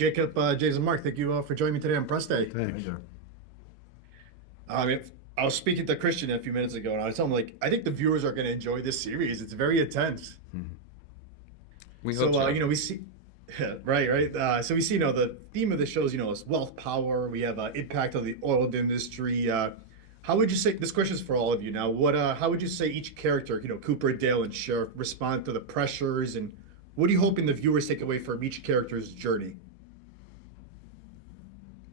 Jacob, James, and Mark, thank you for joining me today on Press Day. Thanks. I mean, I was speaking to Christian a few minutes ago, and I was telling him, like, I think the viewers are going to enjoy this series. It's very intense. We hope so. We see, right. So we see, the theme of the show is, is wealth, power. We have impact on the oil industry. How would you say, this question is for all of you now, how would you say each character, Cooper, Dale, and Sheriff respond to the pressures, and what are you hoping the viewers take away from each character's journey?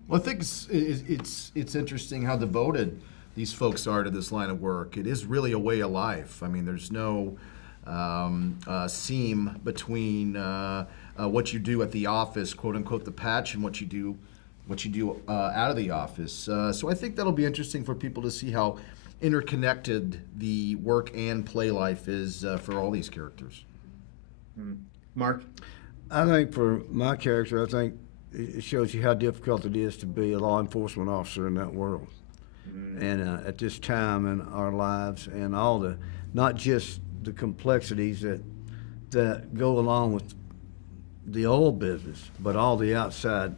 Well, I think it's interesting how devoted these folks are to this line of work. It is really a way of life. I mean, there's no seam between what you do at the office, quote unquote, the patch, and what you do out of the office. So I think that'll be interesting for people to see how interconnected the work and play life is for all these characters. Mark? I think for my character, I think it shows you how difficult it is to be a law enforcement officer in that world. And at this time in our lives, and all the, not just the complexities that go along with the oil business, but all the outside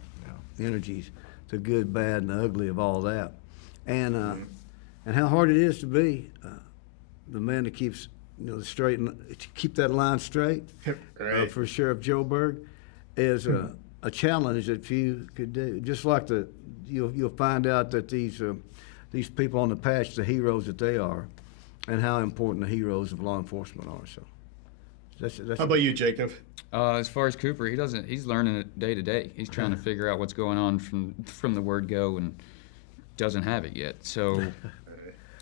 energies, the good, bad, and the ugly of all that. And how hard it is to be the man that keeps, keep that line straight. Right. For Sheriff Joeberg is a challenge that few could do. Just like you'll find out that these people on the patch, the heroes that they are, and how important the heroes of law enforcement are. So, that's how about you, Jacob? As far as Cooper, he's learning it day to day. He's trying to figure out what's going on from the word go, and doesn't have it yet. So,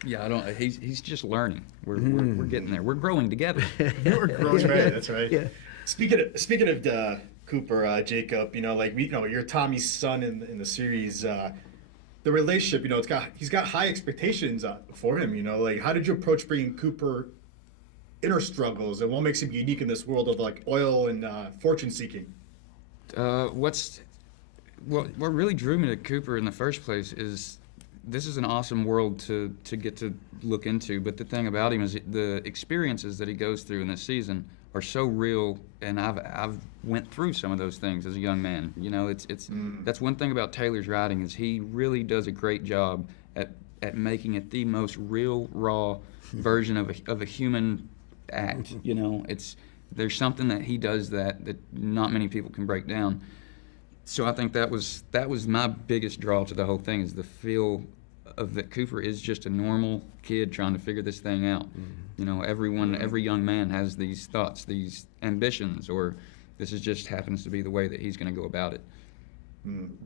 yeah, he's just learning. We're getting there. We're growing together. We're growing, right? That's right. Yeah. Speaking of Cooper, Jacob, you're Tommy's son in the series. The relationship, he's got high expectations for him. How did you approach bringing Cooper inner struggles, and what makes him unique in this world of oil and fortune seeking? What really drew me to Cooper in the first place is this is an awesome world to get to look into. But the thing about him is the experiences that he goes through in this season are so real, and I've went through some of those things as a young man. That's one thing about Taylor's writing is he really does a great job at making it the most real, raw version of a human act. There's something that he does that not many people can break down. So I think that was my biggest draw to the whole thing, is the feel of that Cooper is just a normal kid trying to figure this thing out. Every young man has these thoughts, these ambitions, or this just happens to be the way that he's going to go about it.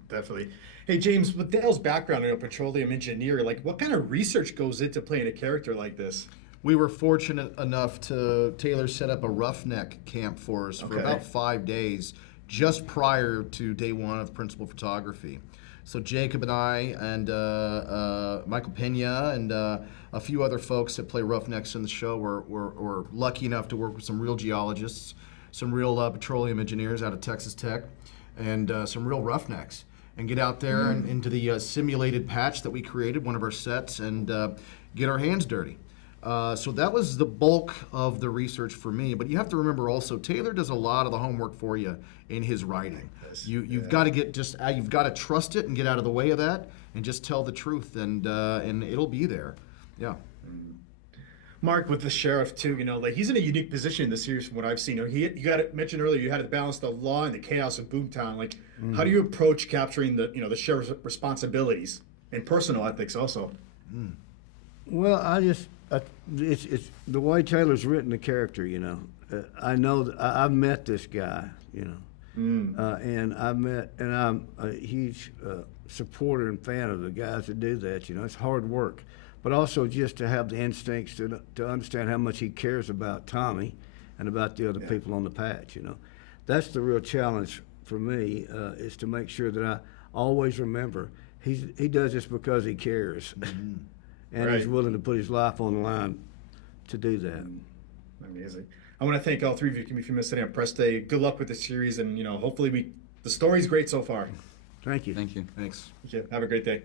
Definitely. Hey, James, with Dale's background, petroleum engineer, what kind of research goes into playing a character like this? We were fortunate enough to Taylor set up a roughneck camp for us for about 5 days, just prior to day one of principal photography. So Jacob and I and Michael Pena and a few other folks that play roughnecks in the show were lucky enough to work with some real geologists, some real petroleum engineers out of Texas Tech, and some real roughnecks, and get out there and into the simulated patch that we created, one of our sets, and get our hands dirty. So that was the bulk of the research for me. But you have to remember also, Taylor does a lot of the homework for you in his writing. You've got to you've got to trust it and get out of the way of that, and just tell the truth, and it'll be there. Yeah. Mark, with the sheriff too, he's in a unique position in the series from what I've seen. You got it mentioned earlier. You had to balance the law and the chaos of Boomtown. How do you approach capturing the sheriff's responsibilities and personal ethics also? Well, it's the way Taylor's written the character. I know I've met this guy. And I'm a huge supporter and fan of the guys that do that. It's hard work, but also just to have the instincts to understand how much he cares about Tommy and about the other people on the patch. That's the real challenge for me, is to make sure that I always remember he does this because he cares, and he's willing to put his life on the line to do that. Amazing. I want to thank all three of you for giving me a few minutes today on Press Day. Good luck with the series, and hopefully the story's great so far. Thank you. Thank you. Thanks. Thank you. Have a great day.